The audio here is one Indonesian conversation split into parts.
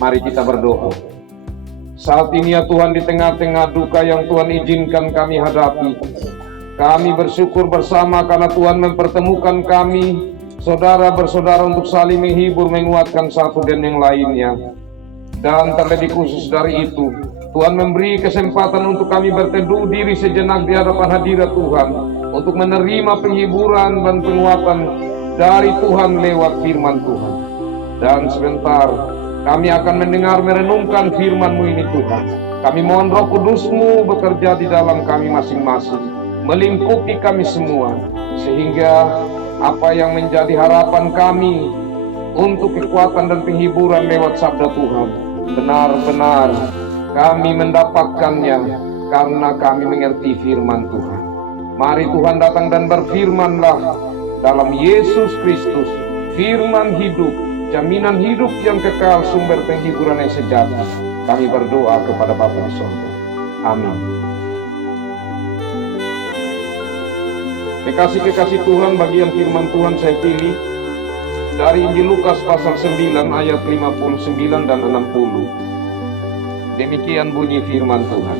Mari kita berdoa. Saat ini ya Tuhan, di tengah-tengah duka yang Tuhan izinkan kami hadapi, kami bersyukur bersama karena Tuhan mempertemukan kami, saudara bersaudara, untuk saling menghibur, menguatkan satu dan yang lainnya. Dan terlebih khusus dari itu, Tuhan memberi kesempatan untuk kami berteduh diri sejenak di hadapan hadirat Tuhan, untuk menerima penghiburan dan penguatan dari Tuhan lewat firman Tuhan. Dan sebentar kami akan mendengar merenungkan firman-Mu ini Tuhan. Kami mohon Roh Kudus-Mu bekerja di dalam kami masing-masing, melingkupi kami semua, sehingga apa yang menjadi harapan kami untuk kekuatan dan penghiburan lewat sabda Tuhan, benar-benar kami mendapatkannya karena kami mengerti firman Tuhan. Mari Tuhan datang dan berfirman-Lah dalam Yesus Kristus, firman hidup, jaminan hidup yang kekal, sumber penghiburan yang sejati. Kami berdoa kepada Bapa di surga. Amin. Kekasih-kekasih Tuhan, bagian firman Tuhan saya pilih dari Injil Lukas pasal 9 ayat 59 dan 60. Demikian bunyi firman Tuhan.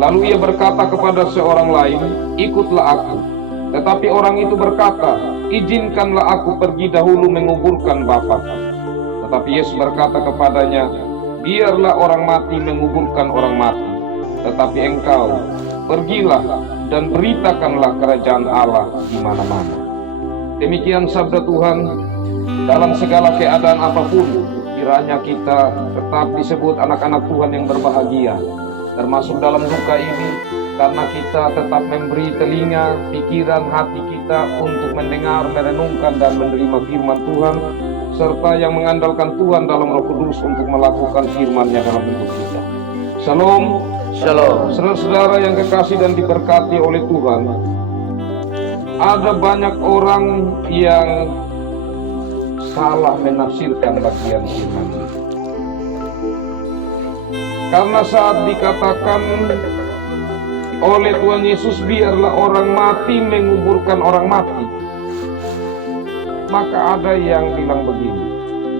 Lalu ia berkata kepada seorang lain, "Ikutlah aku." Tetapi orang itu berkata, "Izinkanlah aku pergi dahulu menguburkan Bapa." Tetapi Yesus berkata kepadanya, "Biarlah orang mati menguburkan orang mati, tetapi engkau pergilah dan beritakanlah kerajaan Allah di mana-mana." Demikian sabda Tuhan. Dalam segala keadaan apapun, kiranya kita tetap disebut anak-anak Tuhan yang berbahagia, termasuk dalam duka ini, karena kita tetap memberi telinga, pikiran, hati kita untuk mendengar, merenungkan, dan menerima firman Tuhan, serta yang mengandalkan Tuhan dalam Roh Kudus untuk melakukan firman-Nya dalam hidup kita. Shalom. Shalom. Saudara-saudara yang kekasih dan diberkati oleh Tuhan, ada banyak orang yang salah menafsirkan bagian firman ini. Karena saat dikatakan oleh Tuhan Yesus, "Biarlah orang mati menguburkan orang mati," maka ada yang bilang begini,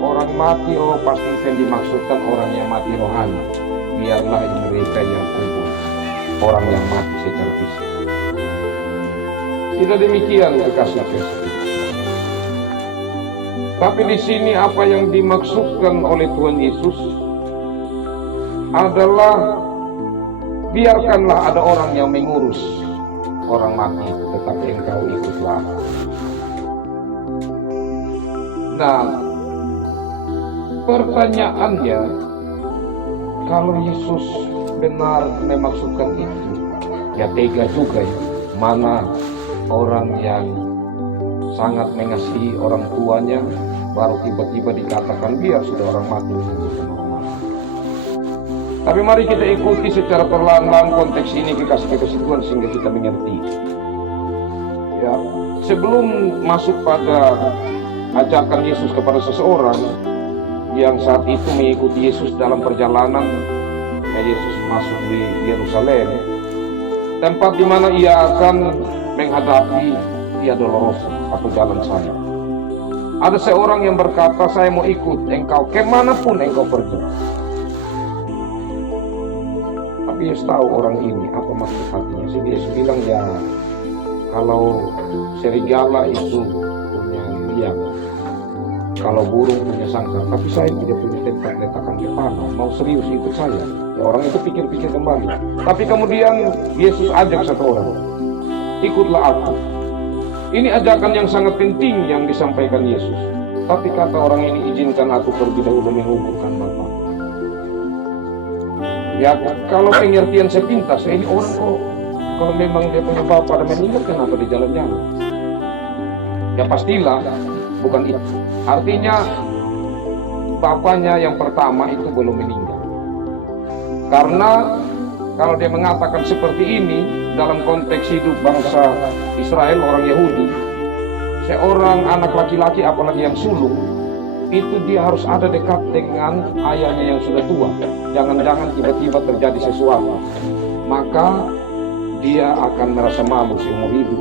orang mati, oh pasti itu yang dimaksudkan orang yang mati rohani. Biarlah mereka yang kubur orang yang mati secara fisik. Tidak demikian, kekasih-kekasih. Tapi di sini apa yang dimaksudkan oleh Tuhan Yesus adalah, biarkanlah ada orang yang mengurus orang mati, tetapi engkau ikutlah. Nah, pertanyaannya, kalau Yesus benar memaksudkan itu, ya tega juga ya. Mana orang yang sangat mengasihi orang tuanya, baru tiba-tiba dikatakan biar sudah orang mati menguburkan orang mati. Tapi mari kita ikuti secara perlahan-lahan konteks ini, kekasih-kekasih Tuhan, sehingga kita mengerti. Ya, sebelum masuk pada ajakan Yesus kepada seseorang yang saat itu mengikuti Yesus dalam perjalanan, Yesus masuk di Yerusalem, tempat di mana ia akan menghadapi Via Dolorosa atau jalan salib. Ada seorang yang berkata, "Saya mau ikut engkau kemanapun engkau pergi." Tapi Yesus tahu orang ini apa maksud hatinya. Sehingga Yesus bilang, "Ya, kalau serigala itu punya liang, kalau burung punya sangkar, tapi saya tidak punya tempat letakkan kepala, mau serius ikut saya?" Ya, orang itu pikir-pikir kembali. Tapi kemudian Yesus ajak satu orang, "Ikutlah aku." Ini ajakan yang sangat penting yang disampaikan Yesus. Tapi kata orang ini, "Izinkan aku pergi dahulu menguburkan Bapa." Ya, kalau pengertian sepintas, ini orang kok, kalau memang dia punya Bapa dan meninggal, kenapa di jalan-jalan? Ya pastilah bukan itu. Artinya bapaknya yang pertama itu belum meninggal. Karena kalau dia mengatakan seperti ini dalam konteks hidup bangsa Israel, orang Yahudi, seorang anak laki-laki apalagi yang sulung, itu dia harus ada dekat dengan ayahnya yang sudah tua. Jangan-jangan tiba-tiba terjadi sesuatu, maka dia akan merasa malu seumur hidup.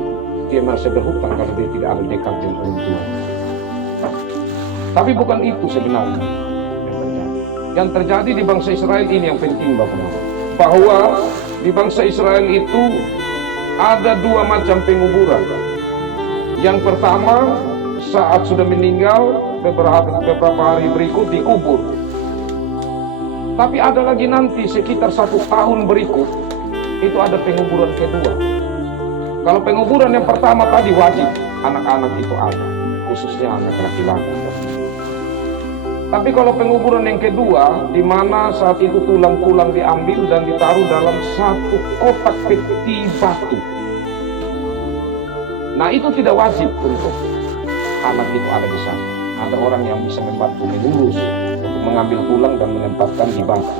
Dia merasa berhutang kalau dia tidak ada dekat dengan orang tua. Tapi bukan itu sebenarnya yang terjadi. Yang terjadi di bangsa Israel ini yang penting Bapak, bahwa di bangsa Israel itu ada dua macam penguburan. Yang pertama, saat sudah meninggal beberapa hari berikut dikubur. Tapi ada lagi nanti sekitar 1 tahun berikut, itu ada penguburan kedua. Kalau penguburan yang pertama tadi wajib, anak-anak itu ada, khususnya anak laki-laki. Tapi kalau penguburan yang kedua, di mana saat itu tulang-tulang diambil dan ditaruh dalam satu kotak peti batu. Nah itu tidak wajib untuk anak itu ada di sana. Ada orang yang bisa membantu mengurus untuk mengambil tulang dan menempatkan di batu.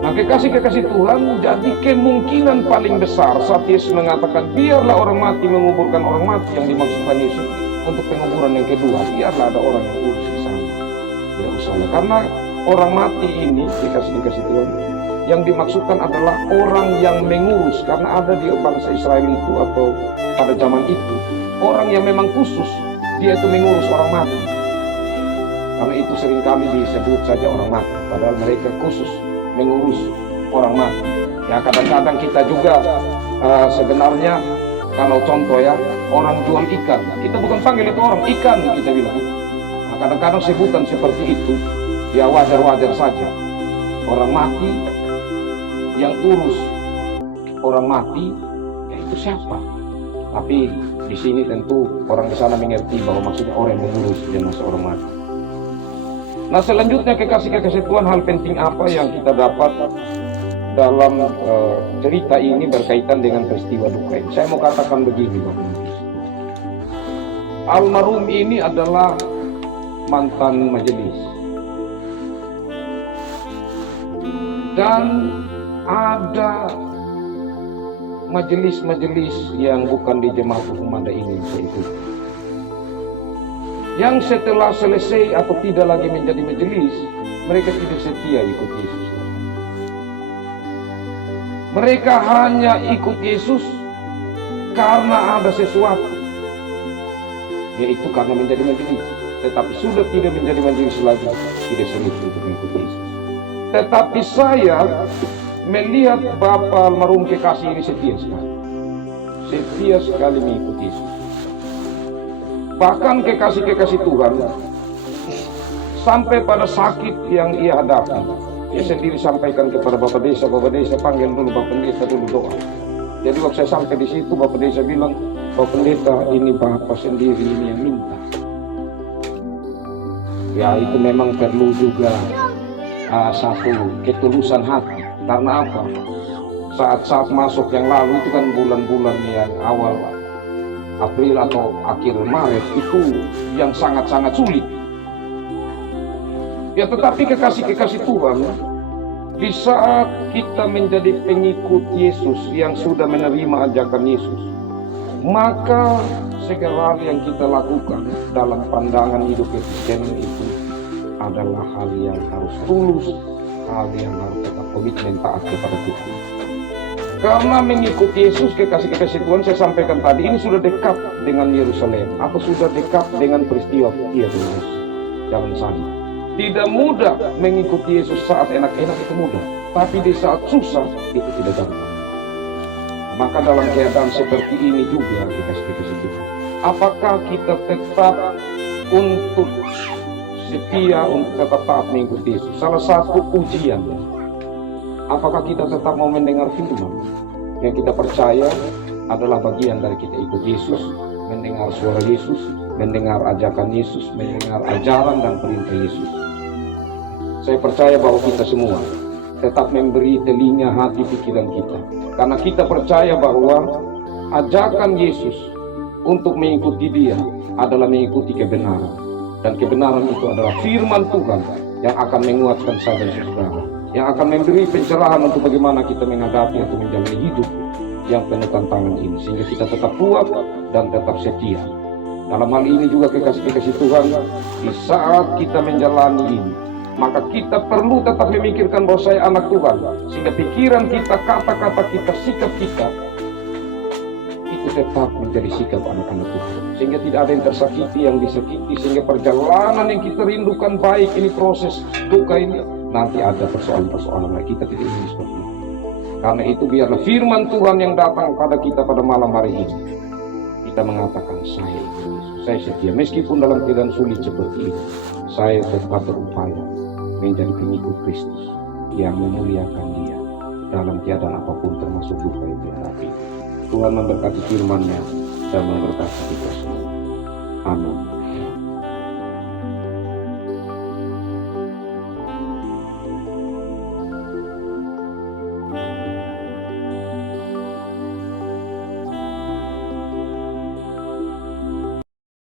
Nah kekasih-kekasih Tuhan, jadi kemungkinan paling besar saat Yesus mengatakan biarlah orang mati menguburkan orang mati yang dimaksudkan Yesus untuk penguburan yang kedua, biarlah ada orang yang urus di sana. Tidak usah, karena orang mati ini kekasih-kekasih Tuhan yang dimaksudkan adalah orang yang mengurus, karena ada di bangsa Israel itu atau pada zaman itu orang yang memang khusus dia itu mengurus orang mati. Karena itu seringkali disebut saja orang mati, padahal mereka khusus mengurus orang mati. Ya kadang-kadang kita juga sebenarnya kalau contoh ya orang jual ikan, kita bukan panggil itu orang ikan kita bilang. Nah, kadang-kadang sebutan seperti itu ya wajar-wajar saja. Orang mati yang urus orang mati ya itu siapa? Tapi di sini tentu orang di sana mengerti bahwa maksudnya orang yang mengurus jenazah orang mati. Nah selanjutnya kekasih-kekasih Tuhan, hal penting apa yang kita dapat dalam cerita ini berkaitan dengan peristiwa duka ini. Saya mau katakan begini Bapak. Almarhum ini adalah mantan majelis. Dan ada majelis-majelis yang bukan di Jemaat Umada ini itu. Yang setelah selesai atau tidak lagi menjadi majelis, mereka tidak setia ikut Yesus. Mereka hanya ikut Yesus karena ada sesuatu, yaitu karena menjadi majelis. Tetapi sudah tidak menjadi majelis lagi, tidak serius untuk mengikuti Yesus. Tetapi saya melihat Bapak almarhum kekasih ini setia sekali mengikuti Yesus. Bahkan kekasih-kekasih Tuhan sampai pada sakit yang ia hadapi, ia sendiri sampaikan kepada Bapak Desa panggil dulu Bapak Pendeta dulu doa. Jadi waktu saya sampai di situ Bapak Desa bilang, Bapak Pendeta ini Bapak sendiri ini yang minta. Ya itu memang perlu juga satu ketulusan hati. Karena apa? Saat-saat masuk yang lalu itu kan bulan-bulan yang awal April atau akhir Maret itu yang sangat-sangat sulit. Ya tetapi kekasih-kekasih Tuhan, di saat kita menjadi pengikut Yesus yang sudah menerima ajakan Yesus, maka segala hal yang kita lakukan dalam pandangan hidup Kristen itu adalah hal yang harus tulus, hal yang harus tetap komitmen taat kepada Tuhan. Karena mengikuti Yesus, kekasih-kekasih Tuhan, saya sampaikan tadi, ini sudah dekat dengan Yerusalem atau sudah dekat dengan peristiwa Yesus. Jangan salah. Tidak mudah mengikuti Yesus saat enak-enak itu mudah, tapi di saat susah itu tidak gampang. Maka dalam keadaan seperti ini juga kekasih-kekasih Tuhan, apakah kita tetap untuk setia, untuk tetap taat mengikuti Yesus? Salah satu ujian, apakah kita tetap mau mendengar firman yang kita percaya adalah bagian dari kita ikut Yesus, mendengar suara Yesus, mendengar ajakan Yesus, mendengar ajaran dan perintah Yesus. Saya percaya bahwa kita semua tetap memberi telinga hati pikiran kita, karena kita percaya bahwa ajakan Yesus untuk mengikuti Dia adalah mengikuti kebenaran, dan kebenaran itu adalah firman Tuhan yang akan menguatkan saya dan saudara, yang akan memberi pencerahan untuk bagaimana kita menghadapi atau menjalani hidup yang penuh tantangan ini, sehingga kita tetap kuat dan tetap setia. Dalam hal ini juga kekasih-kekasih Tuhan, di saat kita menjalani ini, maka kita perlu tetap memikirkan bahwa saya anak Tuhan, sehingga pikiran kita, kata-kata kita, sikap kita itu tetap menjadi sikap anak-anak Tuhan, sehingga tidak ada yang tersakiti, yang disakiti, sehingga perjalanan yang kita rindukan baik ini, proses duka ini, nanti ada persoalan-persoalan lagi. Kita tidak ingin seperti itu. Karena itu biarlah firman Tuhan yang datang pada kita pada malam hari ini, kita mengatakan, saya ikut Yesus, saya setia meskipun dalam keadaan sulit seperti ini, saya tetap berupaya menjadi pengikut Kristus yang memuliakan Dia dalam keadaan apapun, termasuk duka yang dihadapi. Tuhan memberkati firman-Nya dan memberkati kita semua. Amin.